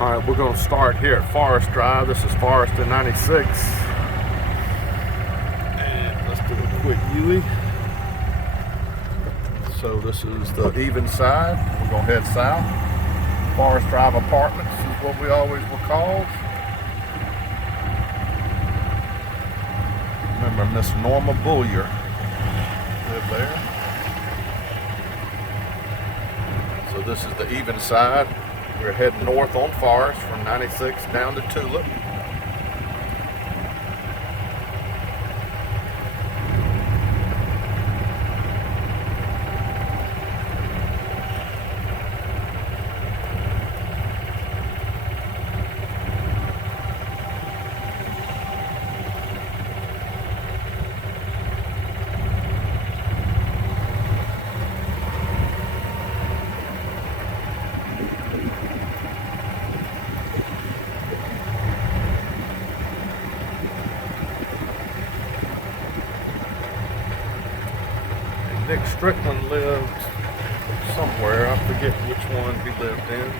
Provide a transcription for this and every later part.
All right, we're going to start here at Forrest Drive. This is Forrest in 96. And let's do a quick U-ey. So this is the even side. We're going to head south. Forrest Drive Apartments is what we always were called. Remember Miss Norma Bullier lived there. So this is the even side. We're heading north on Forrest from 96 down to Tulip. Nick Strickland lived somewhere. I forget which one he lived in.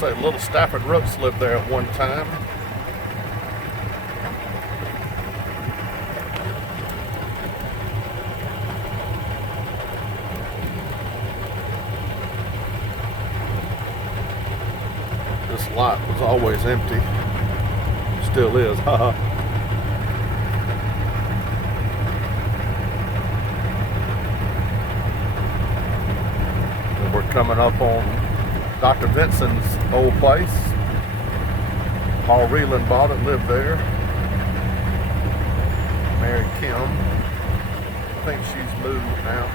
Say Little Stafford Rooks lived there at one time. This lot was always empty. Still is, haha. And we're coming up on Dr. Vinson's old place. Paul Reeland bought it, lived there. Married Kim. I think she's moved now.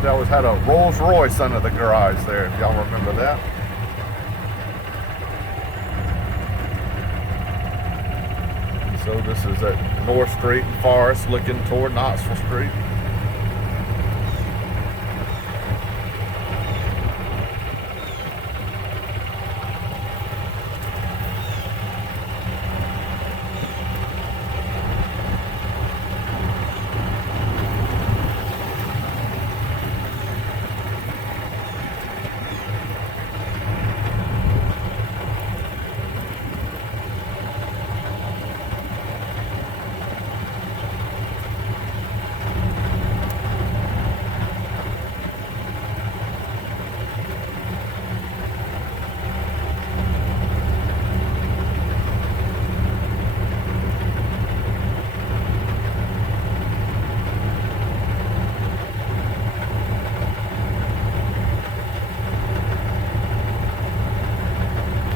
They always had a Rolls Royce under the garage there, if y'all remember that. So this is at North Street and Forrest, looking toward Knoxville Street.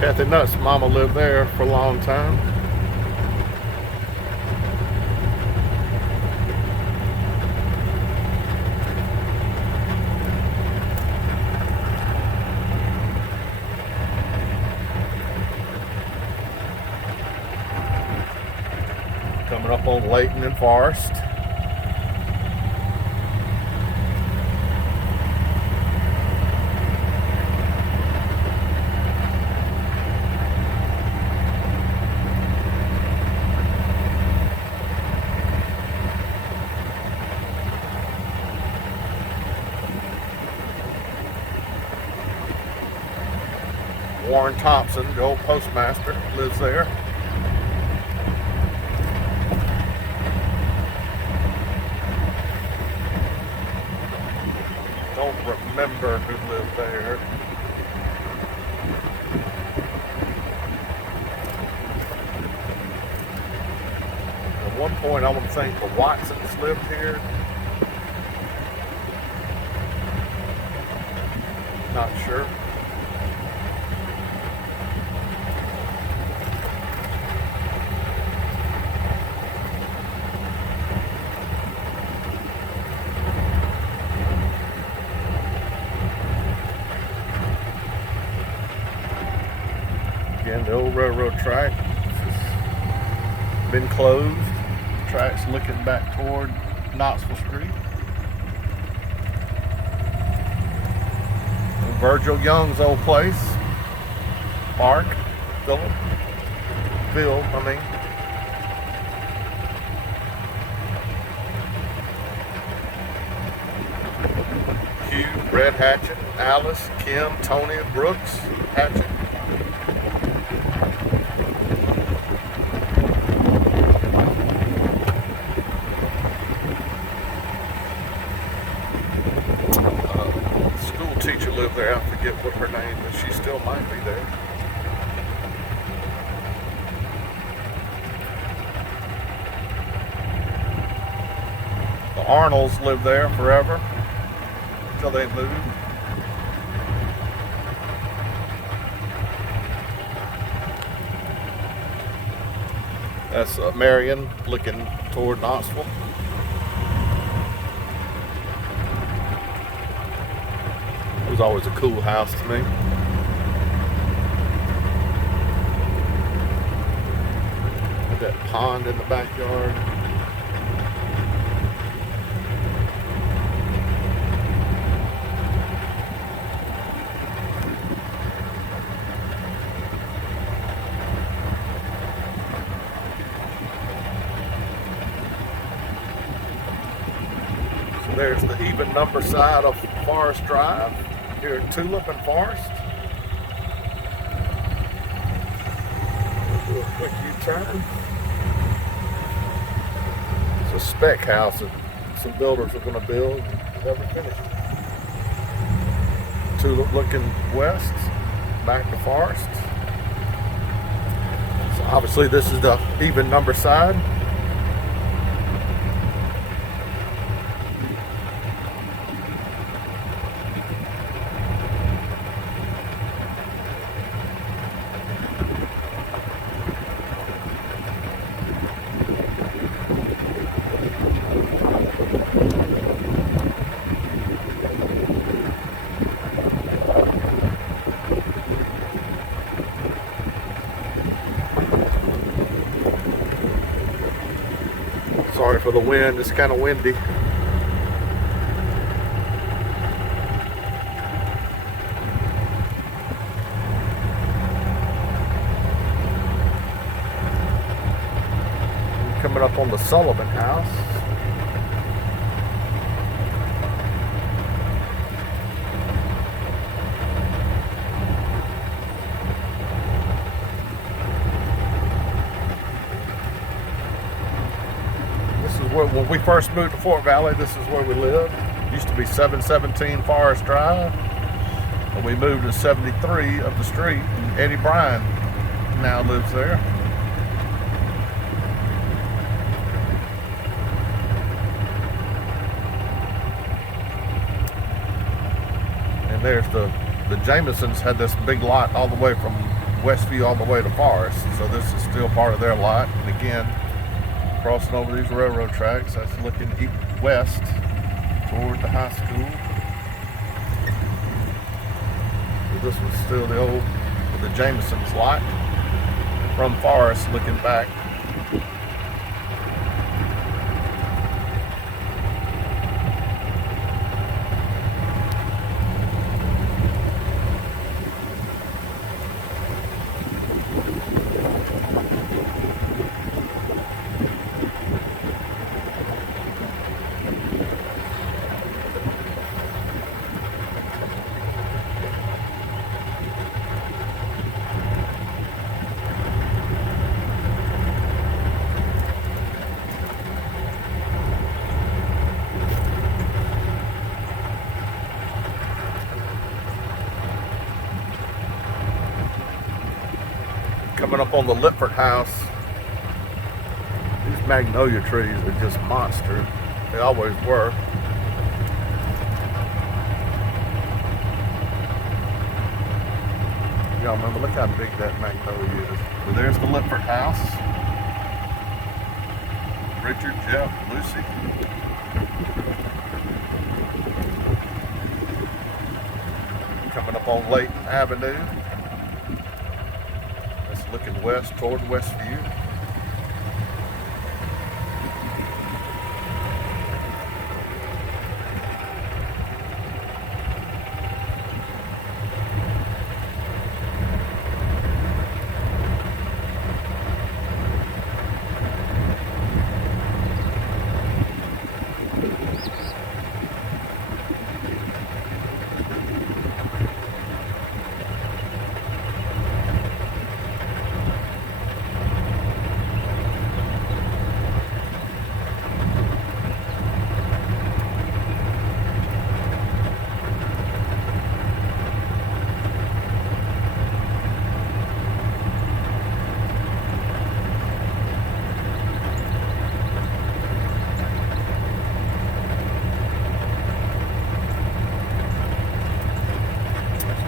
Kathy Nutt's mama lived there for a long time. Coming up on Layton and Forrest. Warren Thompson, the old postmaster, lives there. Don't remember who lived there. At one point, I want to think the Watsons lived here. Not sure. Again, the old railroad track. It's been closed. The track's looking back toward Knoxville Street. And Virgil Young's old place. Phil, I mean. Hugh, Red Hatchet, Alice, Kim, Tony, and Brooks Hatchet. School teacher lived there. I forget what her name, but she still might be there. The Arnolds lived there forever until they moved. That's Marion looking toward Knoxville. It was always a cool house to me. Had that pond in the backyard. There's the even number side of Forrest Drive here at Tulip and Forrest. We'll do a quick U-turn. It's a spec house that some builders are going to build and never finish it. Tulip looking west, back to Forrest. So obviously this is the even number side. Sorry for the wind, it's kind of windy. Coming up on the Sullivan House. When we first moved to Fort Valley, this is where we lived. It used to be 717 Forrest Drive, and we moved to 73 of the street. And Eddie Bryan now lives there. And there's the Jamesons had this big lot all the way from Westview all the way to Forrest, so this is still part of their lot. And again, crossing over these railroad tracks, that's looking west toward the high school. This was still the Jamesons lot from Forrest looking back. Coming up on the Lippert house. These magnolia trees are just monster. They always were. Y'all remember, look how big that magnolia is. But there's the Lippert house. Richard, Jeff, Lucy. Coming up on Layton Avenue. looking west toward Westview.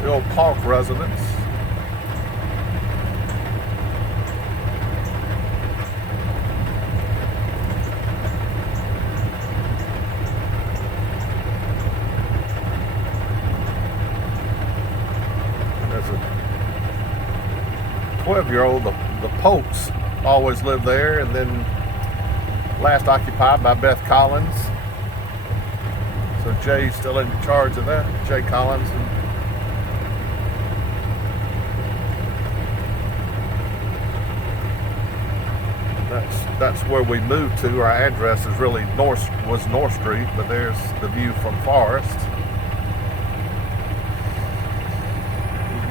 The old Park residence. And there's a 12-year-old, the Popes always lived there, and then last occupied by Beth Collins. So Jay's still in charge of that, Jay Collins. And that's where we moved to. Our address is really North Street, but there's the view from Forrest.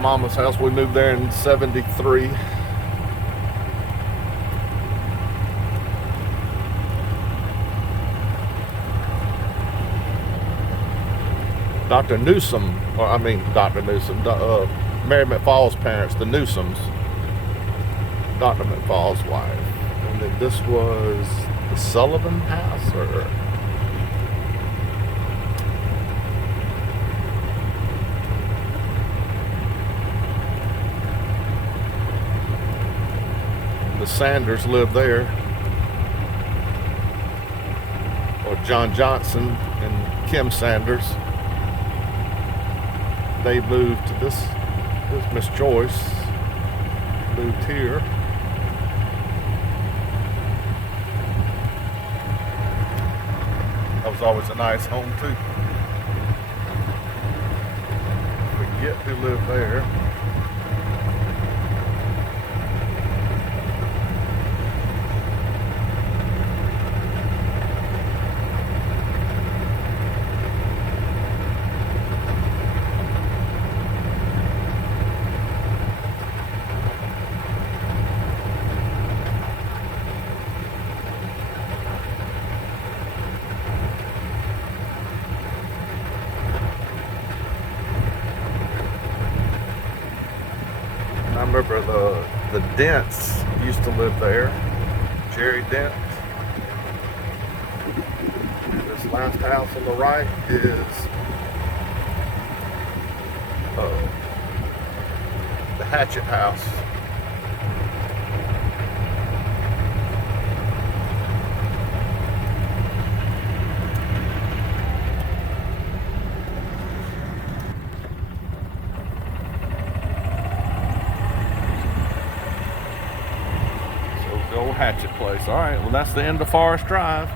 Mama's house, we moved there in '73. Dr. Newsom, Mary McFall's parents, the Newsoms, Dr. McFall's wife. And then this was the Sullivan house, or the Sanders lived there, or John Johnson and Kim Sanders. They moved to this Miss Joyce moved here. That was always a nice home too. Forget who lived there. I remember the Dents used to live there. Jerry Dent. This last house on the right is the Hatchet house. Old Hatchet place. All right, well, that's the end of Forrest Drive.